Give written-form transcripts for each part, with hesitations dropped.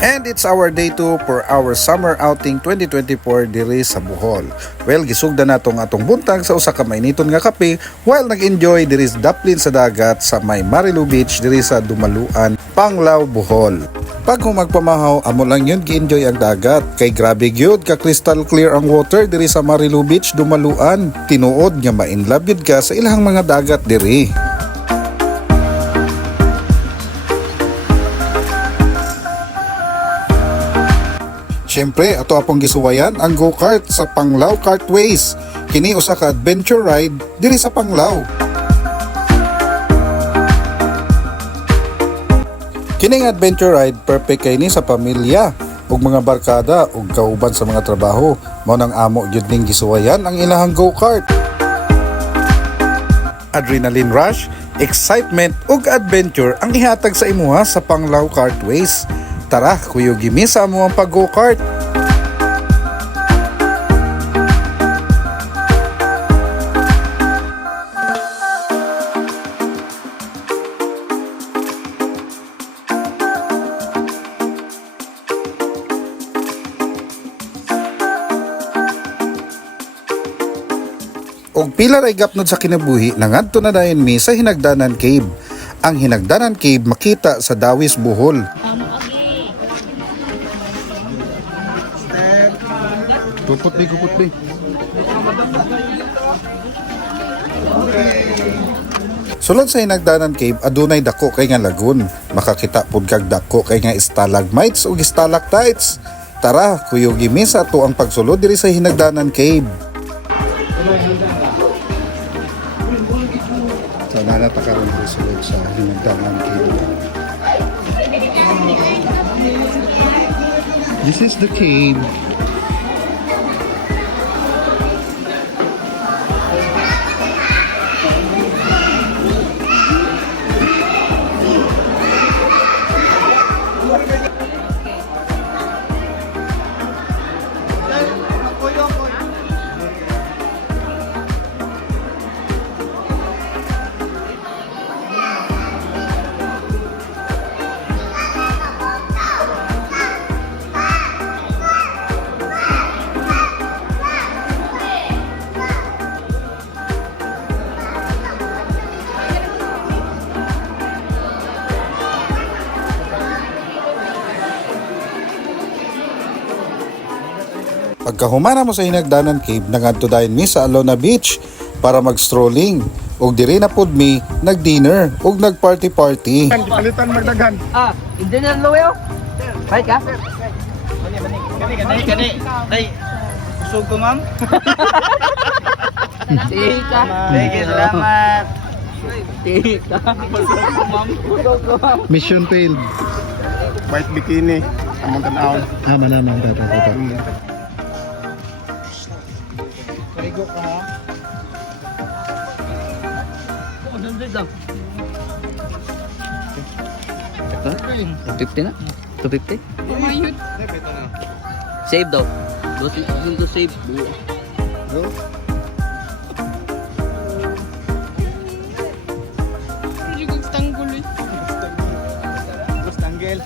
And it's our day 2 for our summer outing 2024 diri sa Bohol. Well, gisugdan natong atong buntag sa usa ka mainiton nga kape while nag-enjoy diri sa daplin sa dagat sa may Marilu Beach diri sa Dumaluan, Panglao, Bohol. Pag humagpamahaw, amo lang yun gi-enjoy ang dagat. Kay grabe gyud ka crystal clear ang water diri sa Marilu Beach, Dumaluan. Tinuod nga ma-inlove yun ka sa ilahang mga dagat diri. Siyempre, ato apong gisuwayan ang go-kart sa Panglao Kartways. Kini usa ka adventure ride diri sa Panglao. Kining adventure ride perfect kay ni sa pamilya ug mga barkada ug kauban sa mga trabaho. Mao nang amo gyud ning gisuwayan ang ilahang go-kart. Adrenaline rush, excitement ug adventure ang ihatag sa imuha sa Panglao Kartways. Tara, kuyo gimi sa amo ang pag-go-kart. Og pila ray gapnod sa kinabuhi nangadto na dayon mi sa Hinagdanan Cave. Ang Hinagdanan Cave makita sa Dawis, Bohol. Gupot bi. Sulod sa Hinagdanan Cave, adunay dako kay nga lagun. Makakita pud kag dako kay nga stalagmites ug stalactites. Tara, kuyo gimi sa ato ang pagsulod diri sa Hinagdanan Cave. So nanata karon sulod sa Hinagdanan Cave. This is the cave. Pagkahumana mo sa Hinagdanan Cave, nangadto dayon mi sa Alona Beach para mag-strolling. Og diri na pud mi nag-dinner ug nag-party-party. Palitan magdaghan. Engineer Lowell? Right ka? Kani. Ay. Usog ko, ma'am. Tika. Thank you, salamat. Tika. Usog ko, ma'am. Mission failed. White bikini. Among tanawon. Manamang tata. Karigo ka ha. Oh, nandun lang. 250 na? 250? Save daw. Doon to save. Go. Hindi ko tanggol eh. Gusto tanggel.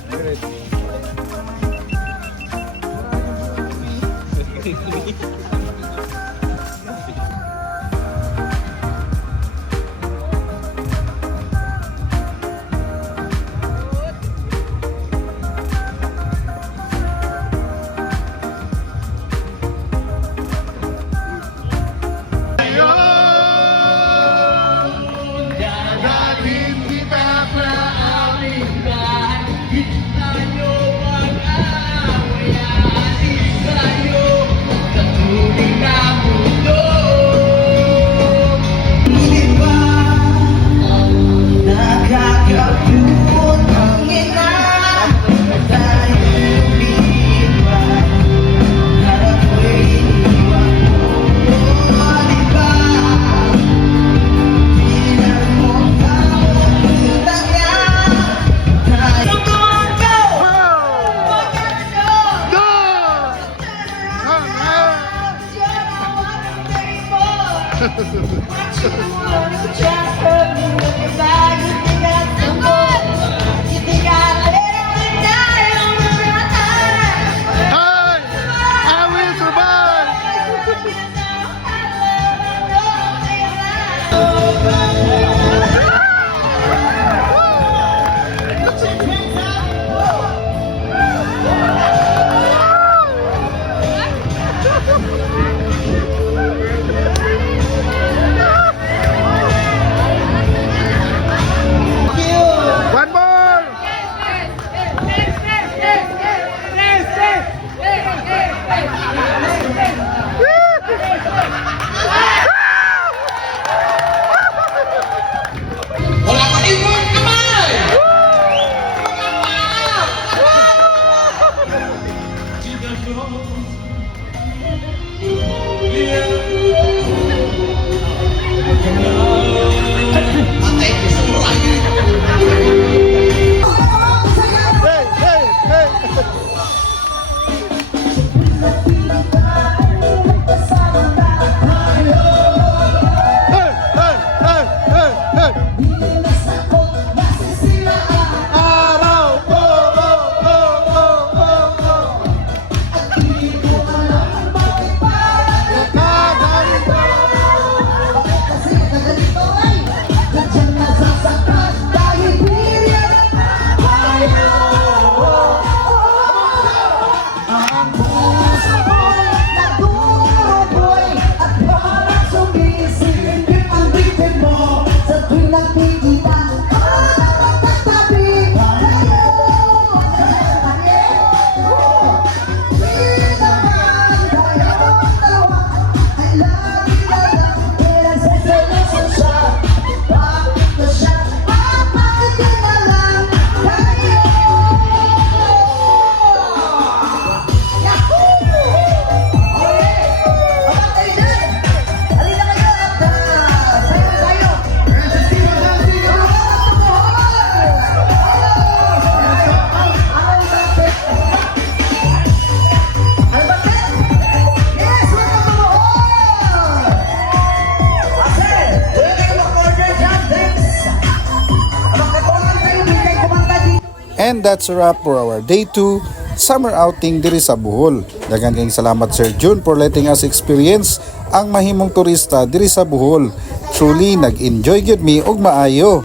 And that's a wrap for our day 2 summer outing diri sa Bohol. Daghang kayong salamat Sir June for letting us experience ang mahimong turista diri sa Bohol. Truly nag-enjoy gyud mi og maayo.